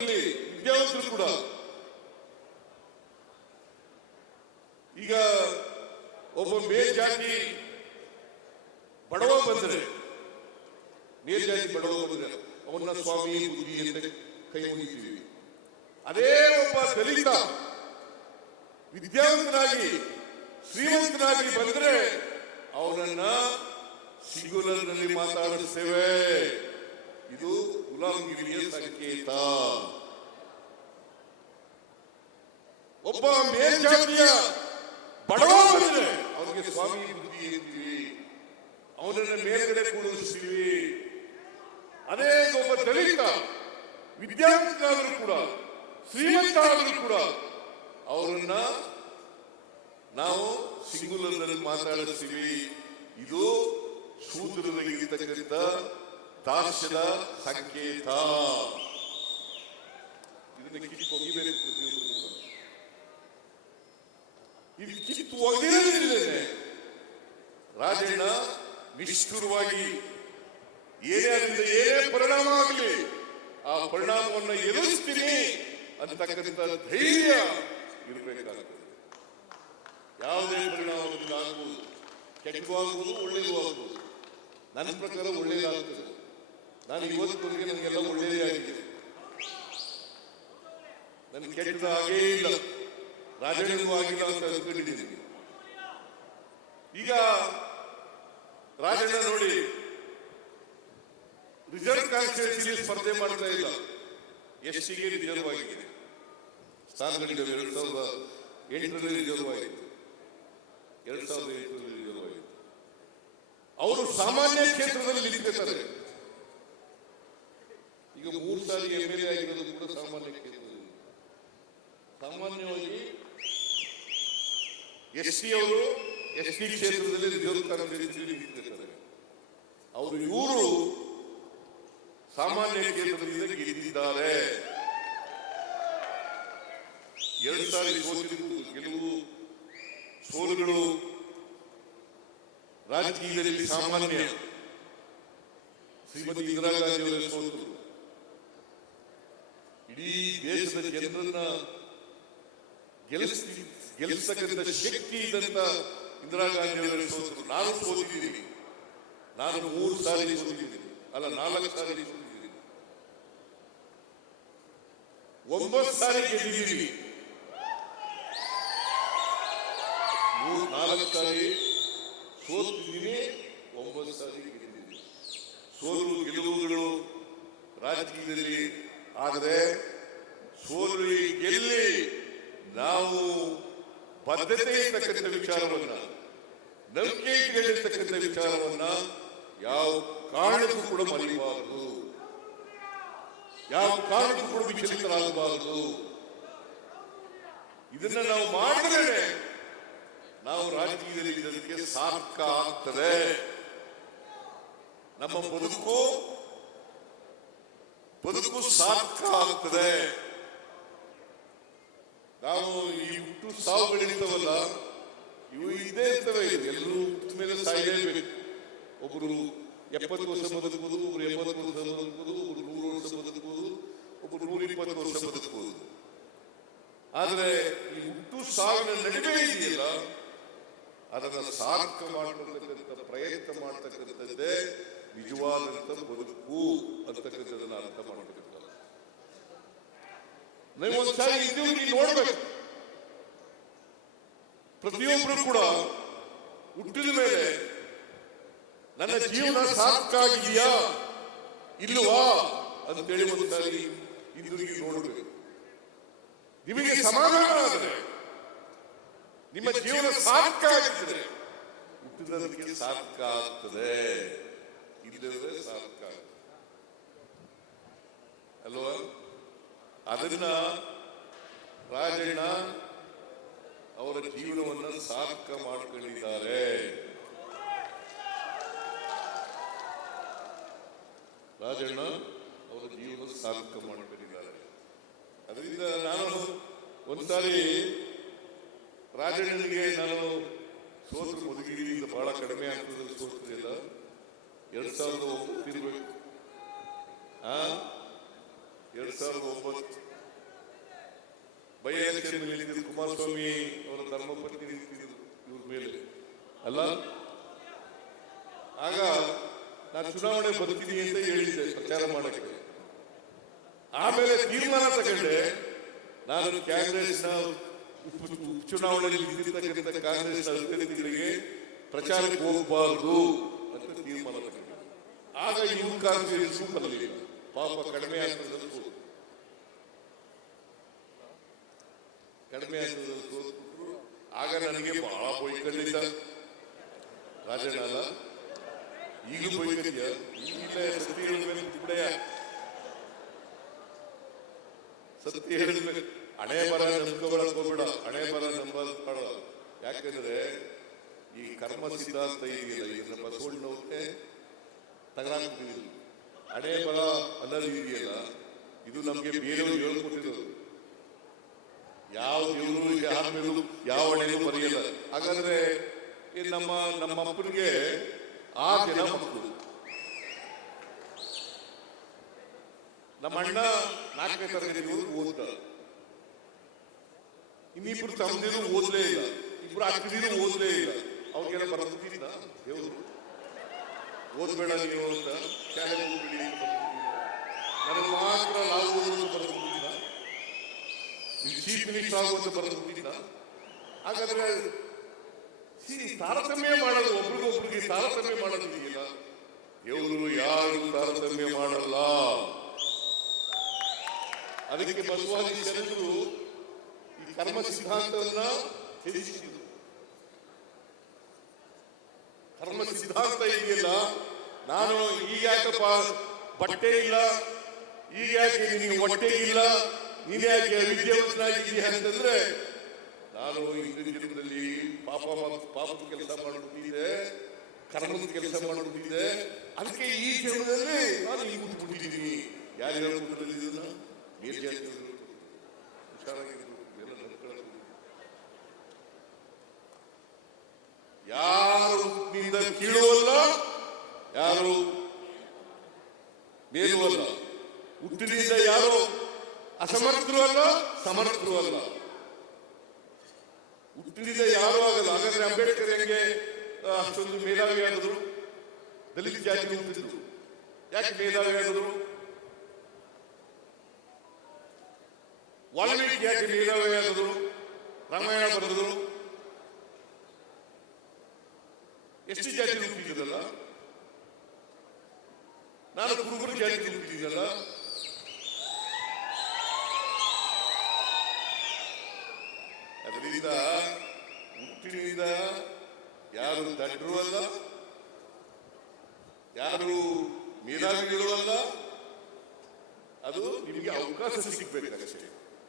ವಿದ್ಯಾವಂತರು ಕೂಡ ಈಗ ಒಬ್ಬ ಮೇಲ್ಜಾತಿ ಬಡವ ಬಂದರೆ ಮೇಲ್ಜಾತಿ ಬಡವ ಬಂದರೆ ಅವನ್ನ ಸ್ವಾಮಿ ಬುದ್ಧಿ ಅಂತ ಕೈ ಮುಗಿತೀವಿ. ಅದೇ ಒಬ್ಬ ದಲಿತ ವಿದ್ಯಾವಂತನಾಗಿ ಶ್ರೀಮಂತನಾಗಿ ಬಂದರೆ ಅವನನ್ನ ಸಿಂಗುಲರ್ನಲ್ಲಿ ಮಾತಾಡಿಸ್ತೇವೆ. ಇದು ಗುಲಾಮಗಿರಿಯ ಸಂಕೇತ. ಒಬ್ಬ ಮೇಲ್ಜಾತಿಯ ಬಡವ ಬಂದರೆ ಅವನಿಗೆ ಸ್ವಾಮಿ ಬುದ್ಧಿ ಅಂತೀವಿ, ಅವನನ್ನ ಮೇಲ್ಗಡೆ ಕೂಡಿಸ್ತೀವಿ. ಅದೇ ಒಬ್ಬ ದಲಿತ ವಿದ್ಯಾವಂತನಾದರೂ ಕೂಡ ಶ್ರೀಮಂತ ಆದರೂ ಕೂಡ ಅವರನ್ನ ನಾವು ಸಿಂಗುಲರ್ನಲ್ಲಿ ಮಾತಾಡಿಸ್ತೀವಿ. ಇದು ಶೂದ್ರರಿಗಿರ್ತಕ್ಕಂಥ ದಾಸ್ಯದ ಸಂಕೇತ. ಇದನ್ನ ಕಿತ್ತು ಒಗಿಬೇಕು. ಇದು ಕಿತ್ತು ಒಗೆದಿರಲಿಲ್ಲ. ರಾಜಣ್ಣ ನಿಷ್ಠುರವಾಗಿ ಏನೇ ಅದರಿಂದ ಏನೇ ಪರಿಣಾಮ ಆಗಲಿ ಆ ಪರಿಣಾಮವನ್ನು ಎದುರಿಸ್ತೀನಿ ಅಂತಕ್ಕಂಥ ಧೈರ್ಯ ಇರಬೇಕಾಗ್ತದೆ. ಯಾವುದೇ ಪರಿಣಾಮದಿಂದ ಆಗ್ಬೋದು, ಕೆಟ್ಟಗೂ ಆಗ್ಬೋದು, ಒಳ್ಳೇದು ಆಗ್ಬೋದು. ನನ್ನ ಪ್ರಕಾರ ಒಳ್ಳೇದಾಗ್ತದೆ. ನಾನು ಇವತ್ತಿಗೆ ನನಗೆಲ್ಲ ಒಳ್ಳೇದೇ ಆಗಿದೆ, ನನಗೆ ಕೆಟ್ಟದ ಹಾಗೇ ಇಲ್ಲ, ರಾಜನಿಗೂ ಆಗಿಲ್ಲ ಅಂತ ಅಂದ್ಕೊಂಡಿದ್ದೀನಿ. ಈಗ ರಾಜಣ್ಣ ನೋಡಿ ರಿಸರ್ವ್ ಕಾನ್ಸ್ಟಿಟ್ಯೂನ್ಸಿ ಸ್ಪರ್ಧೆ ಮಾಡ್ತಾ ಇಲ್ಲ. ಎಸ್ಟಿಗೆ ರಿಸರ್ವ್ ಆಗಿದೆ ಸ್ಥಾನಗಳಿಗೆ. 2008ರಲ್ಲಿ ರಿಸರ್ವ್ ಆಯಿತು, 2008ರಲ್ಲಿ ರಿಸರ್ವ್ ಆಯಿತು. ಅವರು ಸಾಮಾನ್ಯ ಕ್ಷೇತ್ರದಲ್ಲಿ ನಿಂತಿರ್ತಾರೆ. ಈಗ 3 ಸಾರಿ MLA ಆಗಿರೋದು ಕೂಡ ಸಾಮಾನ್ಯ ಕ್ಷೇತ್ರದಲ್ಲಿ. ಸಾಮಾನ್ಯವಾಗಿ ಎಸ್ಟಿ ಅವರು ಎಸ್ಟಿ ಕ್ಷೇತ್ರದಲ್ಲಿ ರಿಸರ್ವ್ ಕಾನ್ಸ್ಟಿಟ್ಯೂನ್ಸಿ ನಿಂತಿರ್ತಾರೆ. ಇವರು ಸಾಮಾನ್ಯ ಕ್ಷೇತ್ರದಿಂದ ಗೆದ್ದಿದ್ದಾರೆ. 2 ಸಾರಿ ಸೋತಿರುವುದು, ಗೆಲುವು ಸೋಲುಗಳು ರಾಜಕೀಯದಲ್ಲಿ ಸಾಮಾನ್ಯ. ಶ್ರೀಮತಿ ಇಂದಿರಾ ಗಾಂಧಿ ಅವರ ಸೋತರು. ಇಡೀ ದೇಶದ ಜನರನ್ನ ಗೆಲ್ಲಿಸತಕ್ಕಂಥ ಶಕ್ತಿ ಇದ್ದಂತ ಇಂದಿರಾ ಗಾಂಧಿ ಅವರ ಸೋತರು. ನಾನು ಸೋತಿದ್ದೀನಿ. ನಾನು 3 ಸಾರಿ ಸೋತಿದ್ದೀನಿ, ಅಲ್ಲ 4 ಸಾರಿ ಸೋತಿದ್ದೀನಿ. 9 ಸಾರಿ ಗೆದ್ದಿದ್ದೀವಿ. 4 ಸಾರಿ ಸೋತಿದ್ದೀನಿ, 9 ಸಾರಿ ಗೆದ್ದಿದ್ದೀನಿ. ಸೋಲು ಗೆಲುವುಗಳು ರಾಜಕೀಯದಲ್ಲಿ. ಆದರೆ ಸೋಲು ಗೆಲ್ಲಿ ನಾವು ಬದ್ಧತೆ ಇರ್ತಕ್ಕಂಥ ವಿಚಾರವನ್ನ, ನಂಬಿಕೆ ಇಟ್ಟುಕೊಂಡಿರ್ತಕ್ಕಂಥ ವಿಚಾರವನ್ನ ಯಾವ ಕಾರಣಕ್ಕೂ ಕೂಡ ಮರಿಬಾರದು, ಯಾವ ಕಾರಣಕ್ಕೂ ಕೂಡ ವಿಚಲಿತರಾಗಬಾರದು. ಇದನ್ನ ನಾವು ಮಾಡಿದ್ರೆ ನಾವು ರಾಜಕೀಯದಲ್ಲಿ ಇದಕ್ಕೆ ಸಾರ್ಥಕ ಆಗ್ತದೆ. ನಮ್ಮ ಬದುಕು ಸಾರ್ಥಕ ಆಗ್ತದೆ. ನಾವು ಈ ಹುಟ್ಟು ಸಾವುಗಳಿರ್ತವಲ್ಲ, ಇವು ಇದೇ ಇರ್ತವೆ. ಎಲ್ಲರೂ ಹುಟ್ಟ ಮೇಲೆ ಸಾಯಲೇಬೇಕು. ಒಬ್ಬರು 70 ವರ್ಷ ಬದುಕಬಹುದು, ಒಬ್ರು 80 ವರ್ಷ ಬದುಕಬಹುದು, ಒಬ್ರು 100 ವರ್ಷ ಬದುಕಬಹುದು, ಒಬ್ರು 120 ವರ್ಷ ಬದುಕಬಹುದು. ಆದರೆ ಈ ಹುಟ್ಟು ಸಾವಿನ ನಡುವೆ ಇದೆಯಲ್ಲ, ಅದನ್ನು ಸಾರ್ಥಕ ಮಾಡತಕ್ಕಂಥ ಪ್ರಯತ್ನ ಮಾಡತಕ್ಕಂಥದ್ದೇ ನಿಜವಾದಂಥ ಬದುಕು ಅಂತಕ್ಕಂಥದ್ದನ್ನ ಅರ್ಥ ಮಾಡಬೇಕು. ನೀವು ಒಂದ್ಸಾರಿ ಇದ್ದವ್ರಿಗೆ ನೋಡ್ಬೇಕು. ಪ್ರತಿಯೊಬ್ಬರು ಕೂಡ ಹುಟ್ಟಿದ ಮೇಲೆ ನನ್ನ ಜೀವನ ಸಾರ್ಥಕ ಆಗಿದೆಯಾ ಇಲ್ವಾ ಅಂತೇಳಿ ಒಂದ್ಸಾರಿ ಇದ್ದವರಿಗೆ ನೋಡಬೇಕು. ನಿಮಗೆ ಸಮಾಧಾನ ಆದರೆ, ನಿಮ್ಮ ಜೀವನ ಸಾರ್ಥಕ ಆಗಿರ್ತದೆ, ಹುಟ್ಟಿದದಕ್ಕೆ ಸಾರ್ಥಕ ಆಗ್ತದೆ, ಇಲ್ಲದ್ರೆ ಸಾರ್ಥಕ ಅಲ್ವಾ? ಅದನ್ನ ರಾಜಣ್ಣ ಅವರ ಜೀವನವನ್ನು ಸಾರ್ಥಕ ಮಾಡಿಕೊಂಡಿದ್ದಾರೆ. ರಾಜಣ್ಣ ಅವರ ಜೀವನ ಸಾರ್ಥಕ ಮಾಡಿಕೊಂಡಿದ್ದಾರೆ. ಅದರಿಂದ ನಾನು ಒಂದ್ಸಾರಿ ರಾಜಣ್ಣನಿಗೆ ನಾನು ಸೋತ್ರ ಮಧುಗಿರಿಯಿಂದ ಬಹಳ ಕಡಿಮೆ ಆಗ್ತದೆ, ಸೋತ್ರಿಲ್ಲ 2009 ಇರಬೇಕು. 2009 ಬೈ ಎಲೆಕ್ಷನ್ ಮೇಲೆ ನಿಂತಿದ್ದು ಕುಮಾರಸ್ವಾಮಿ ಅವರ ಧರ್ಮಪತ್ನಿ ನಿಂತಿದ್ರು ಇವ್ರ ಮೇಲೆ ಅಲ್ಲ. ಆಗ ನಾನು ಚುನಾವಣೆ ಬರ್ತೀನಿ ಅಂತ ಹೇಳಿದ್ದೆ ಪ್ರಚಾರ ಮಾಡಕ್ಕೆ. ಆಮೇಲೆ ತೀರ್ಮಾನ ತಗೊಂಡೆ, ನಾನು ಕಾಂಗ್ರೆಸ್ನ ಉಪಚುನಾವಣೆಯಲ್ಲಿ ನಿಂತಿರ್ತಕ್ಕಂಥ ಕಾಂಗ್ರೆಸ್ನ ಅಭ್ಯರ್ಥಿಗಳಿಗೆ ಪ್ರಚಾರಕ್ಕೆ ಹೋಗಬಾರದು ಅಂತ ತೀರ್ಮಾನ ತಗೊಂಡೆ. ಆಗ ಇವ್ರ ಕಾಂಗ್ರೆಸ್ ಬರಲಿಲ್ಲ, ಪಾಪ ಕಡಿಮೆ ಆಗ್ತದೆ ಕಡಿಮೆ ಆಗ್ತದೆ ಸೋತ್ಬಿಟ್ರು. ಆಗ ನನಗೆ ಬಹಳ ಬೈಕಲ್ಲಿದ್ದ ರಾಜನಾಲ, ಈಗಲೂ ಬೈಕದ್ಯ, ಈಗಿಲ್ಲ ಸತ್ಯ ಹೇಳಿದ್ಮೇಲೆ ಬಿಡಯ, ಸತ್ಯ ಹೇಳಿದ್ಮೇಲೆ ಹಣೆ ಬರ ನಂಬ್ಕೊಳಕ್ ಹೋಗ್ಬೇಡ, ಹಣೆ ಬರ ನಂಬಬೇಡ. ಯಾಕಂದ್ರೆ ಈ ಕರ್ಮ ಸಿದ್ಧಾಂತ ಇದೆಯಲ್ಲ, ಇದನ್ನ ಬಸವಣ್ಣವ್ರಿಗೆ ತಗಲಾಕ್ತಿದ್ರು. ಹಣೆ ಬರ ಅನ್ನೋದು ಇದೆಯಲ್ಲ, ಇದು ನಮ್ಗೆ ಬೇರೆಯವರು ಹೇಳ್ಕೊಟ್ಟಿರೋದು. ಯಾವ ದೇವರು ಯಾರ ಮೇಲೂ ಯಾವ ಹಣೆಗೂ ಬರೆಯಲ್ಲ. ಹಾಗಾದ್ರೆ ನಮ್ಮ ಅಪ್ಪನಿಗೆ ಆ ಜನ ಮಕ್ಕಳು, ನಮ್ಮ ಅಣ್ಣ 4ನೇ ತರಗತಿಯವರು ಓದ್ತ, ಇನ್ನಿಬ್ರು ತಮ್ಮದಿರು ಓದ್ಲೇ ಇಲ್ಲ, ಇಬ್ರು ಅಕ್ಕದಿರು ಓದ್ಲೇ ಇಲ್ಲ. ಅವ್ರಿಗೆಲ್ಲ ಬರ್ತಿದ್ದ ದೇವರು ಓದ್ಬೇಡ ನೀವು ಅಂತ ಶಾಲೆಗೆ ಹೋಗ್ಬಿಡಿ ಅಂತ ನನಗೆ ಮಾತ್ರ ನಾವು ಓದೋದು ಬರ್ತಿದ್ದ, ಚೀಫ್ ಮಿನಿಸ್ಟರ್ ಆಗುವಂತ ಬರ್ತಿದ್ದ. ಹಾಗಾದ್ರೆ ತಾರತಮ್ಯ ಮಾಡೋದು, ಒಬ್ರಿಗೊಬ್ರಿಗೆ ತಾರತಮ್ಯ ಮಾಡೋದಿದೆಯಲ್ಲ, ದೇವರು ಯಾರು ತಾರತಮ್ಯ ಮಾಡಲ್ಲ. ಅದಕ್ಕೆ ಬಸವಾದಿ ಶರಣರು ಈ ಕರ್ಮ ಸಿದ್ಧಾಂತವನ್ನ ತ್ಯಜಿಸಿದರು. ಕರ್ಮ ಸಿದ್ಧಾಂತ ಇದೆಯಲ್ಲ, ನಾನು ಈಗ ಯಾಕಪ್ಪ ಬಟ್ಟೆ ಇಲ್ಲ, ಈಗ ಯಾಕೆ ನಿನಗೆ ಹೊಟ್ಟೆ ಇಲ್ಲ, ನೀನ್ ಯಾಕೆ ವಿದ್ಯಾವಂತನಾಗಿದ್ದೀಯ ಅಂತಂದ್ರೆ, ನಾನು ಹಿಂದಿನ ಜನ್ಮದಲ್ಲಿ ಪಾಪದ ಕೆಲಸ ಮಾಡಿಬಿಟ್ಟಿದ್ದೆ, ಕರ್ಮದ ಕೆಲಸ ಮಾಡಿಬಿಟ್ಟಿದ್ದೆ, ಅದಕ್ಕೆ ಈ ಜನ್ಮದಲ್ಲಿ ನಾನು ಈಗ ಹುಟ್ಟುಬಿಟ್ಟಿದ್ದೀನಿ. ಯಾರು ಹೇಳ್ಬಿಟ್ಟಿಲ್ಲ ಇದನ್ನ? ಮೇಲ್ಜಾತಿಯವರು ಹುಷಾರಾಗಿದ್ರು, ಎಲ್ಲ ನಡ್ಕೊಳ್ಳೋದು. ಯಾರು ನಿಂದ ಕೀಳುವಲ್ಲ, ಯಾರು ಮೇಲೂ ಅಲ್ಲ, ಹುಟ್ಟಿನಿಂದ ಯಾರು ಅಸಮರ್ಥರು ಅಲ್ಲ, ಸಮರ್ಥರು ಅಲ್ಲ. ಹುಟ್ಟಿನಿಂದ ಯಾರು ಆಗಲ್ಲ. ಹಾಗಾದ್ರೆ ಅಂಬೇಡ್ಕರ್ ಹೆಂಗೆ ಅಷ್ಟೊಂದು ಮೇಧಾವಿ ಆದರು? ದಲಿತ ಜಾತಿ ಹುಟ್ಟಿದ್ರು, ಯಾಕೆ ಮೇಧಾವಿ ಆದರು? ವಾಲ್ಮೀಕಿ ಯಾಕೆ ಮೇಧಾವಿ ಆದರು? ರಾಮಾಯಣ ಬರೆದರು. ಎಷ್ಟು ಜಾತಿ ಹುಟ್ಟಿದ್ರಲ್ಲ, ನಾನು ಕುರುಬರ ಜಾತಿ ಹುಟ್ಟಿದ್ದಲ್ಲ. ಅದರಿಂದ ಹುಟ್ಟಿನಿಂದ ಯಾರು ದಡ್ರು ಅಲ್ಲ, ಯಾರು ಮೇಧಾವಿಗಳು ಅಲ್ಲ. ಅದು ನಿಮಗೆ ಅವಕಾಶ ಸಿಗ್ಬೇಕಷ್ಟೇ.